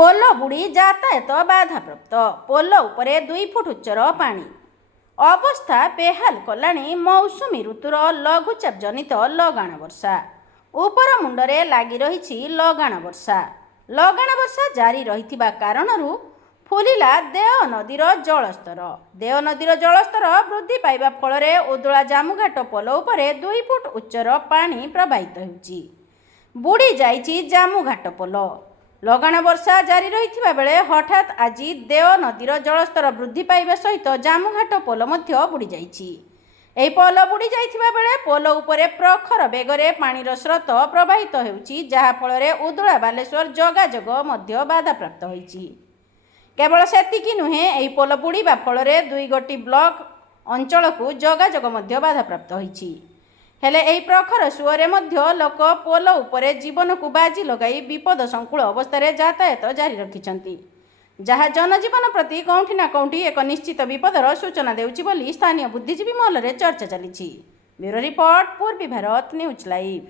पोल बुड़ी यातायात बाधाप्राप्त। पोल उपरे 2 फुट उच्चर पानी। अवस्था बेहाल कलाणी मौसुमी ऋतुर लघुचाप जनित लगाण वर्षा। उपर मुंडरे लागी रही लगाण वर्षा। लगाण वर्षा जारी रहिथिबा कारणरू फुलिला देव नदीर जलस्तर। देव नदीर जलस्तर वृद्धि पाइबा फलरे उदुला जामुघाट पोल उपरे 2 फुट उच्चर पानी प्रवाहित होउछि। बुड़ी जाइछि जामुघाट पोल। लगाण वर्षा जारी रहिथिबा बेले हठात आज देव नदीर जलस्तर वृद्धि पाइबा सहित जामुघाट पोल मध्य बुड़ी जाइछि। एही पोल बुड़ी जाइथिबा बेले पोल उपरे प्रखर बेगरे पानीर स्रोत प्रवाहित हेउछि, जहा फलरे उदुला बालेश्वर जोगाजोग मध्य बाधाप्राप्त होइछि। केवल सेतिकी नुहे, एही पोल बुड़ीबा फलरे 2 गोटी ब्लॉक अंचल को जोगाजोग मध्य बाधाप्राप्त होइछि। हेले एही प्रखर सुअरे मध्य लोक पोल उपरे जीवन को बाजी लगाई विपद संकुल अवस्था यातायात जारी रखिछंती, जहा जनजीवन प्रति कौंठी ना कौंठी एक निश्चित विपदर सूचना देउछि बोली स्थानीय बुद्धिजीवी महल रे चर्चा चलिछि। ब्यूरो रिपोर्ट, पूर्वी भारत न्यूज लाइव।